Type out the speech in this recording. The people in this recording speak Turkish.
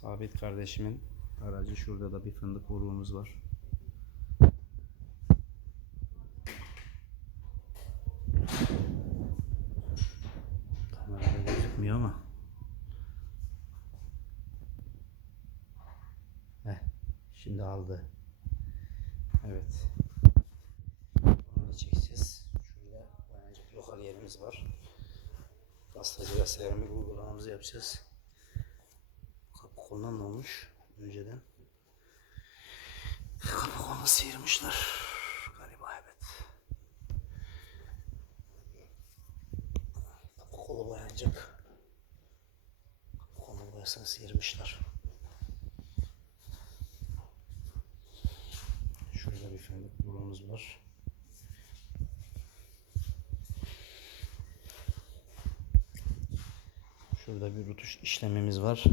Sabit kardeşimin aracı şurada da bir fındık vuruğumuz var. Kamerada gözükmüyor ama. Heh, şimdi aldı. Evet. Onu çekeceğiz. Şurada bayancık lokal yerimiz var. Pastacı ve seramik uygulamamızı yapacağız. Kolundan da olmuş önceden. Kapı kolunu sıyırmışlar. Galiba evet. Kapı kolu boyanacak. Kapı kolunun boyasını sıyırmışlar. Şurada bir fındık burumuz var. Şurada bir rutuş işlemimiz var.